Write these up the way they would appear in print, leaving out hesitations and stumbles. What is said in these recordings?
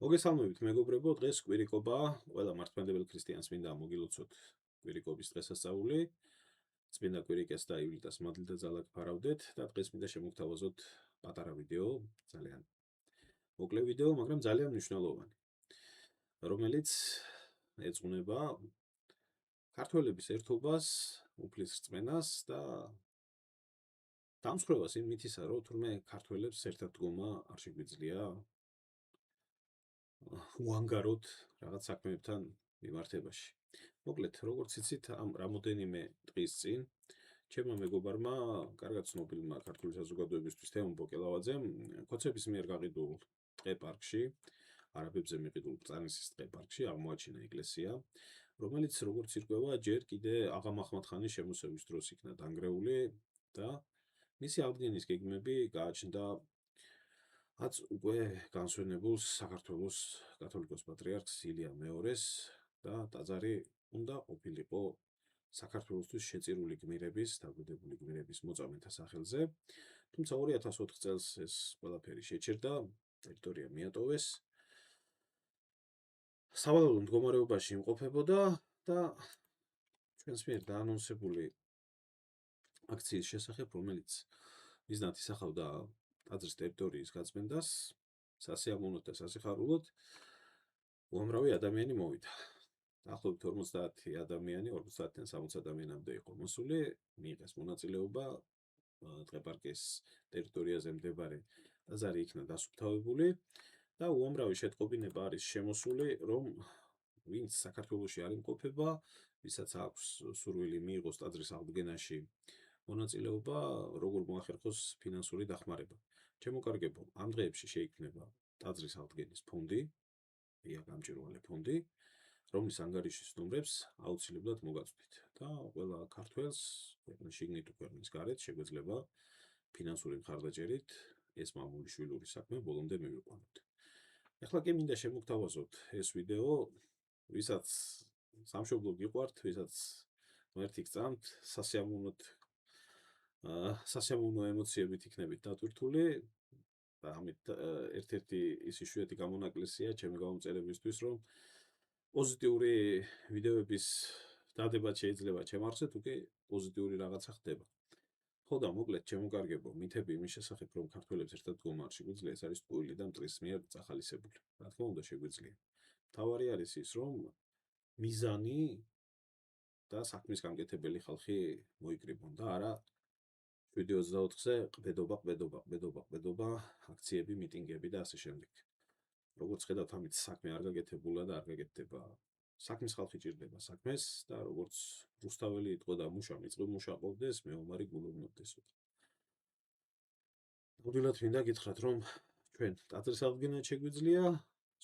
მოგესალმებით მეგობრებო, დღეს კვირიკობაა, ყველა მართლმადიდებელ ქრისტიანს მინდა მოგილოცოთ კვირიკობის დღესასწაული. წმინდა კვირიკეს და ივლიტას მადლით ძალად ფარავდეთ და დღეს მინდა შემოგთავაზოთ პატარა ვიდეო, ძალიან მოკლე ვიდეო, მაგრამ ძალიან მნიშვნელოვანი, რომელიც ეძღვნება ქართველების ერთობას, უფლის რწმენას და დამსხვრევას იმ მითისა, რომ თურმე ქართველებს ერთად დგომა არ შეგვიძლია უანგაროთ რაღაც საქმეებთან მიმართებაში. მოკლედ, როგორც იცით, ამ რამოდენიმე დღის წინ ჩემმა მეგობარმა, კარგად ცნობილმა ქართული საზოგადოებისთვის თემო ბოკელავაძემ, ქოცების მიერ გაყიდულ ტყე-პარკში, არაბებზე მიყიდულ ბრძანისის ტყე-პარკში აღმოაჩინა ეკლესია, რომელიც როგორც ირკვევა, ჯერ კიდე აღა მაჰმად-ხანის შემოსევის დროს იქნა დანგრეული და მისი აღდგენის გეგმები გააჩნდა უკვე განსვენებულს საქართველოს კათოლიკოს პატრიარქს ილია მეორეს და ტაძარი უნდა ყოფილიყო საქართველოსთვის შეწირული გმირების, დაგვიდებული გმირების მოწამეთა სახელზე. თუმცა 2004 წელს ეს ყველაფერი შეჩერდა, ტერიტორია მიატოვეს. სავალალო მდგომარეობაში იმყოფებოდა და ჩვენს მიერ დაანონსებული აქციის შესახებ, რომელიც მიზნად ისახავდა ტაძრის ტერიტორიის გაწმენდას, სასიამოვნოდ და სასიხარულოდ უამრავი ადამიანი მოვიდა. დაახლოებით 50 ადამიანი, 50-დან 60 ადამიანამდე იყო მოსული, მიიღეს მონაწილეობა ტყე-პარკის ტერიტორიაზე მდებარე ტაძარი იქნა დასუფთავებული და უამრავი შეტყობინება არის შემოსული, რომ ვინც საქართველოში არ იმყოფება, ვისაც აქვს სურვილი მიიღოს ტაძრის აღდგენაში მონაწილეობა, როგორ მოახერხოს ფინანსური დახმარება. ჩემოკარგებო, ამ დღეებში შეიქმნება ტაძრის აღდგენის ფონდი, გამჭვირვალე ფონდი, რომლის ანგარიშის ნომრებს აუცილებლად მოგაწვდით და ყველა ქართველს, შიგნით თუ ქვეყნის გარეთ შეგვეძლება ფინანსური მხარდაჭერით ეს მამული შვილური საქმე ბოლომდე მივიყვანოთ. ეხლა კი მინდა შემოგთავაზოთ ეს ვიდეო, ვისაც სამშობლო გიყვართ, ვისაც ღმერთი გწამთ, სასიამოვნო ემოციებით იქნებით დატვირთული და ამით ერთ-ერთი ის იშვიათი გამონაკლისია ჩემი გამომწერებისთვის, რომ პოზიტიური ვიდეოების დადება შეიძლება ჩემ არხზე, თუ კი პოზიტიური რაღაცა ხდება. ხო და მოკლედ ჩემოკარგებო, მითები იმის შესახებ, რომ ქართველებს ერთად დგომა არ შეგვიძლია, ეს არის ტყუილი და მტრის მიერ წახალისებული. რა თქმა უნდა, შეგვიძლია. მთავარი არის ის, რომ მიზანი და საქმის გამკეთებელი ხალხი მოიკრიბონ და არა 7-24-ზე ყბედობა, აქციები, მიტინგები და ასე შემდეგ. როგორც ხედავთ, ამით საქმე არ გაკეთებულა და არ გაკეთდება. საქმის ხალხი ჭირდება საქმეს და როგორც რუსთაველი იტყო და მუშა ყოფდეს, მეომარი გულობნობდეს. ნამდვილად მინდა გითხრათ, რომ ჩვენ ტაძრის აღდგენა შეგვიძლია,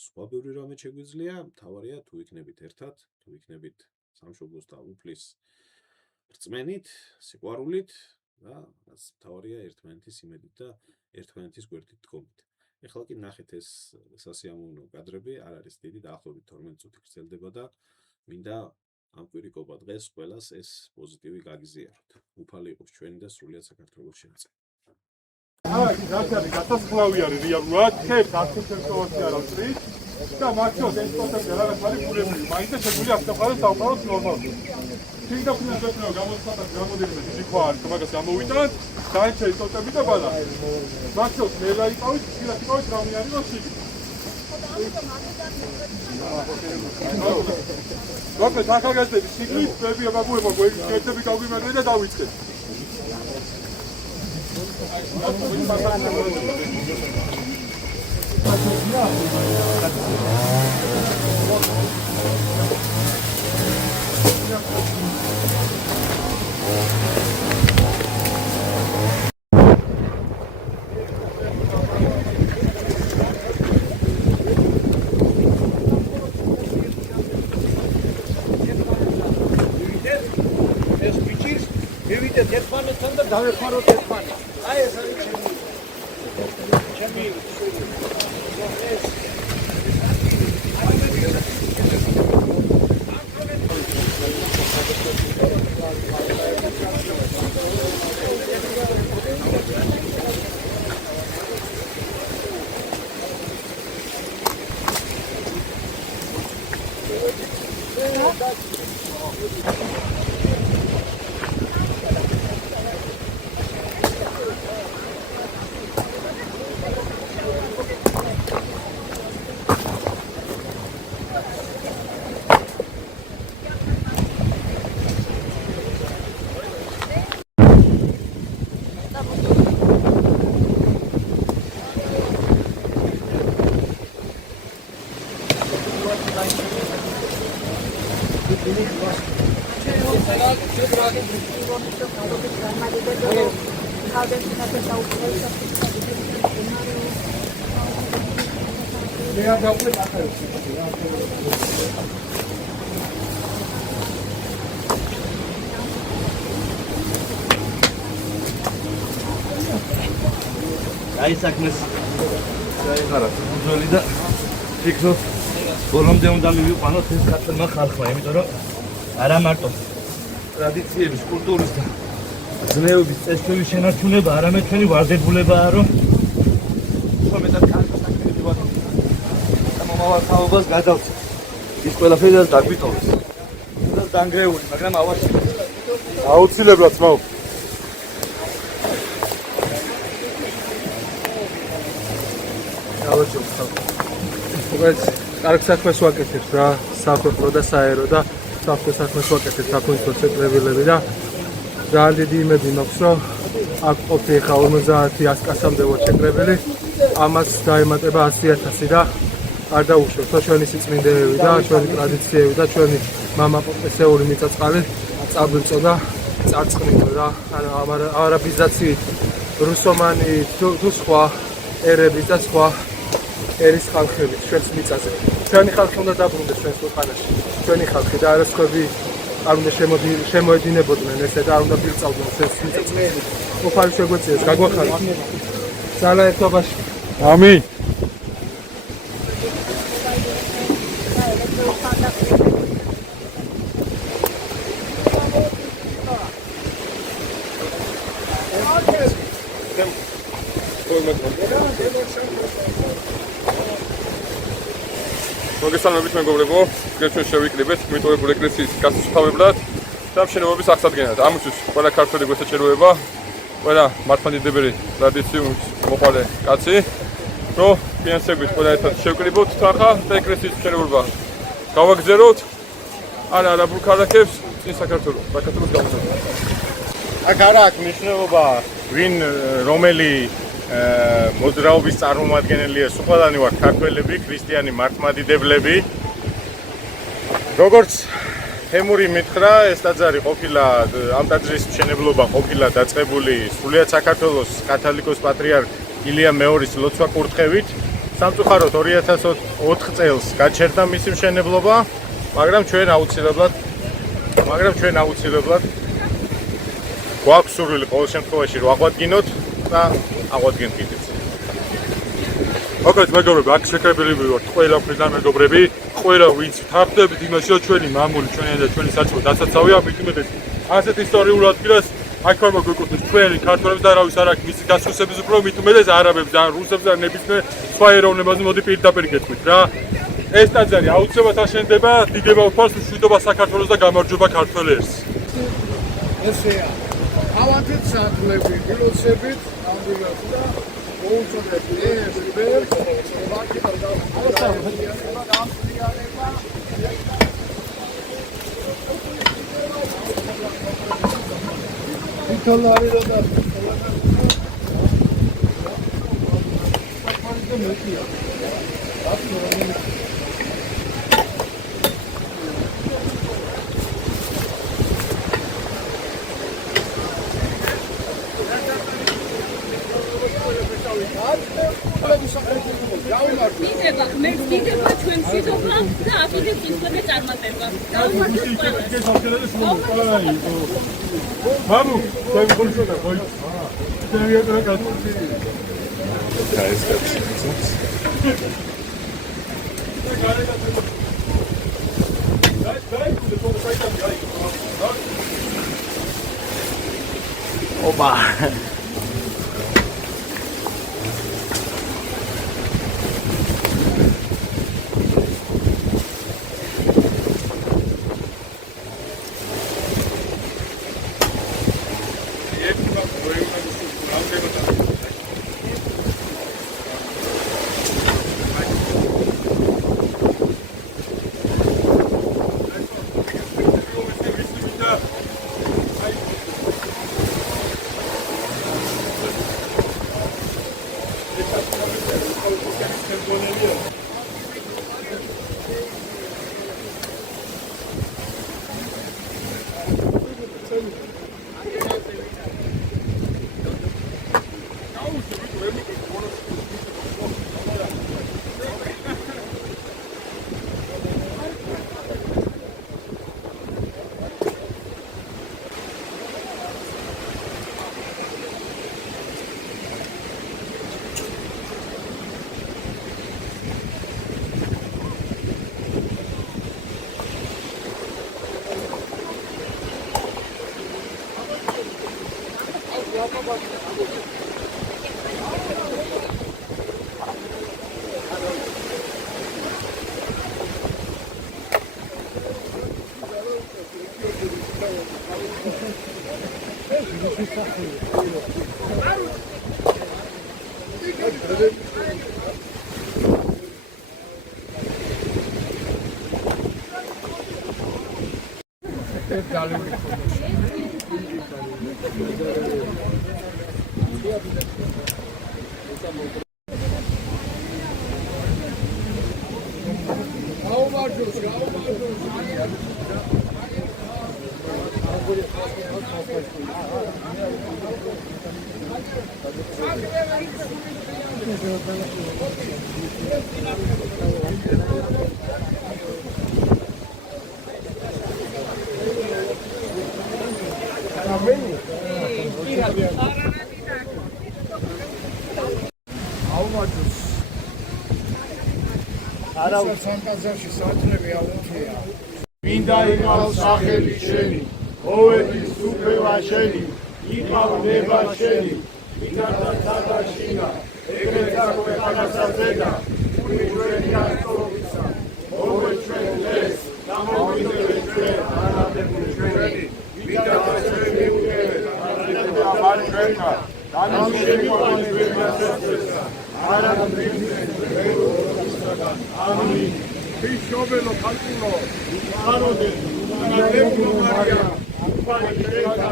სხვა ბევრი რამე შეგვიძლია, მთავარია თუ იქნებით ერთად, თუ იქნებით სამშობლოს და უფლის რწმენით, სიყვარულით და მთავარია ერთმანეთის იმედით და ერთმანეთის გვერდით დგომით. ეხლა კი ნახეთ ეს სასიამოვნო კადრები, არ არის დიდი, დაახლოებით 12 წუთი გრძელდება და მინდა ამ კვირიკობა დღეს ყველას ეს პოზიტივი გაგიზიაროთ. უფალი იყოს ჩვენი და სრულიად საქართველოს შემწე. გასასხლავი არის რეალურად, ხებს არქიტექტურაში არ ავწრის და მართლაც ეს პროცესი რაღაც არის გულებული, მაინც შეგვიძლია ახსნათ საუბაროთ ნორმალურად. შეგდაფრინოს შექმნა გამოსახած გამოდენიმე დიდი ქვა არის, მაგას გამოვიტანთ, დაიჭერე ტოტები და ბადა. მართლაც მე რა იყავით, ხილათ იყავით რამე არის მოსი. მოკლედ ახალგაზრდების სიგნით ბები აბაგუება გვერდები გავიმარჯვე და დავიწყეთ. დავეხმაროთ ერთმანეთს. აი ეს არის ჩემი აი საქმეს გაიღარა უძველი და ფიქრობ ბოლომდე უნდა მივიყვანოთ ეს ქართულმა ხალხმა, იმიტომ რომ არა მარტო ტრადიციების, კულტურის და ზნეობის წესრიგის შენარჩუნება, არამედ ჩვენი ვალდებულებაა, რომ მეტად კარგი საქმეები ვაკეთოთ და მომავალ თაობას გადავწყვეტ. ის ყველაფერი დაგვიტოვეს. და დანგრეული, მაგრამ ავაშენებთ. აუცილებლად ძმაო. უბრალოდ კარგ საქმეს ვაკეთებთ რა, საფეხბურთო და საერო და საფეხბურთო საქმეს ვაკეთებთ საფეხბურთო წევრები და ძალიან დიდი იმედი მაქვს, რომ აქ ყოფილი ხა 50-100 კაცამდე ვაჩეკრებელი, ამას დაემატება 100,000 და არ დაუშვებთ ჩვენი სიწმინდეები და ჩვენი ტრადიციები და ჩვენი მამაპოპესეული მიწაწყალი წაბილწო და წარწყნინო რა, ანუ არაბიზაციით, რუსომანი თუ სხვა ერები და სხვა ერის ხალხები ჩვენს მიწაზე. ჩვენი ხალხი უნდა დაბრუნდეს ჩვენს ქვეყანაში. ჩვენი ხალხი და არასხები არ უნდა შემოედინებოდნენ ესე და არ უნდა ბილწავდნენ ჩვენს მიწაზე. უფალი შეგვეციეს, გაგვახაროთ. ძალა ერთობაში. ამინ. მოგესალმებით მეგობრებო, ჩვენ შევიკრიბეთ მიტოვებული ეკლესიის გასაცვლელად და მშენებლობის აღსადგენად. ამისთვის ყველა ქართველი გვესაჭიროება, ყველა მართლმადიდებელი ტრადიციების მოყოლე კაცი, რომ ფინანსებით ყველა ერთად შევკრიბოთ თანხა და ეკლესიის მშენებლობა გავაგზავნოთ არ არაბულ ქალაქებს წინ საქართველოს გამოსვლით. აქ არა აქვს მნიშვნელობა ვინ რომელი მოძრაობის წარმომადგენელია, ყველანი ვართ ქართველები, ქრისტიანი მართლმადიდებლები. როგორც თემური მითხრა, ეს ტაძარი ყოფილა ამ ტაძრის მშენებლობა ყოფილა დაწყებული სრულიად საქართველოს კათოლიკოს პატრიარქ ილია მეორის ლოცვა კურთხევით. სამწუხაროდ 2004 წელს გაჩერდა მისი მშენებლობა, მაგრამ ჩვენ აუცილებლად გვაქვს სურვილი ყოველ შემთხვევაში რომ აღვადგინოთ და აღვადგენ კიდეც. ოკეი, მეგობრებო, აქ შეკრებილი ვართ ყველა მხრიდან მეგობრები, ყველა ვინც ვთანხმდებით იმაში, რომ ჩვენი მამული, ჩვენი საჭმელი დასაცავია, მithumetet ასეთ ისტორიულ ადგილას აქ არ მოგვეკუთვნის ჩვენი ქართველებს და არავის არ აქვს მისი გასუსების უფრო მithumetet არაბებს და რუსებს და ნებისმიერ სხვა ეროვნებაზე მოდი პირდაპირ გეტყვით რა. ეს ტაძარი აუცილებლად აშენდება, დიდება უფალს მშვიდობა საქართველოს და გამარჯვება ქართველებს. ესეა. ავანთით საქმეები, გილოცებით, ამბილებს და მოუწოდეთ ეს ბერს, თოლარი როდა მეგდიდება ჩვენ მშვიდობა და აკეთებს ისწორე წარმატება. მამუ, თქვენ გულშოდა ხო? დავიატყრა კაცი. ოპა. ფანტაზიაში საათლები აუჩია. მინდა იყავს სახელი შენი, ოვედის უფევა შენი, იყავ ნება შენი, მინდა თადაშინა, ეგრეცა ქვეყანასა ზედა, უიმშვენი ასწორისა, ოვე ჩვენ დღეს, დამოვიდეთ ჩვენ, არადებული ჩვენი, მინდა ჩვენი უყევეთ, არადება მან ჩვენმა, დამშვენი ყოფილი ჩვენმა შეწესა, არადებული ამინ. Pisciobelo calculo, arode, anadebno Maria, ufani შენდა,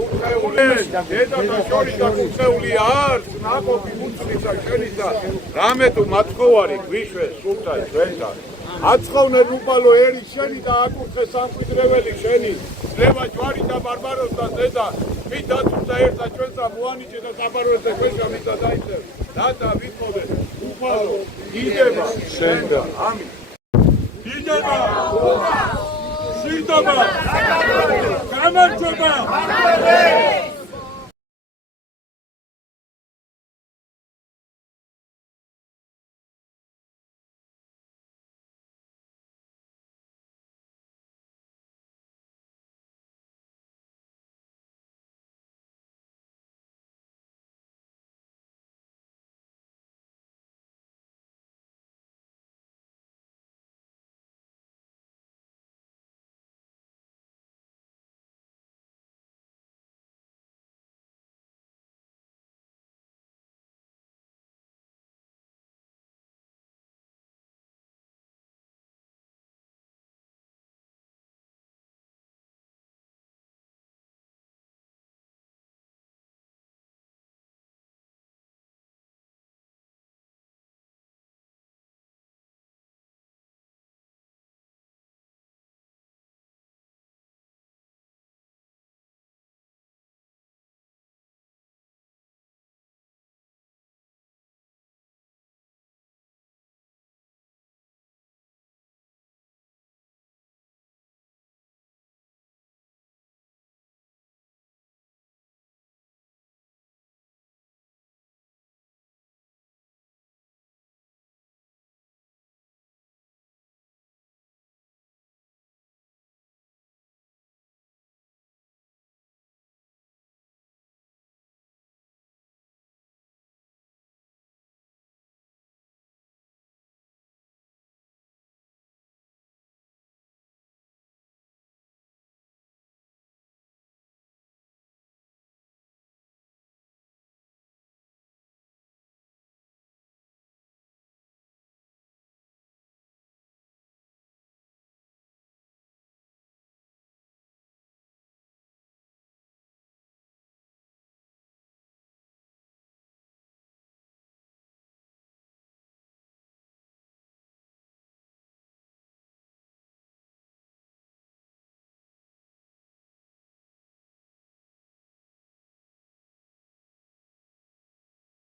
უხეულეს, დედა და შორი და უხეული არც, ნაკოფი უცნისა შენისა, რამე თუ მაცხოვარი გვიშვეს სულთა ჩვენთან. აცხოვნებ უყალო ერი შენი და აკურთხე სამკვიდრეველი შენი, ძლევა ჯვარი და ბარბაროს და ზედა, მით დაწუხდა ერთად ჩვენსა მოანიჭე და საბაროეთზე ქვეშა მით და დაიწევ. დადა ვიტყოდე, უყალო, იდება შენდა, ამინ. იდება! სიტობა! გამარჯვება!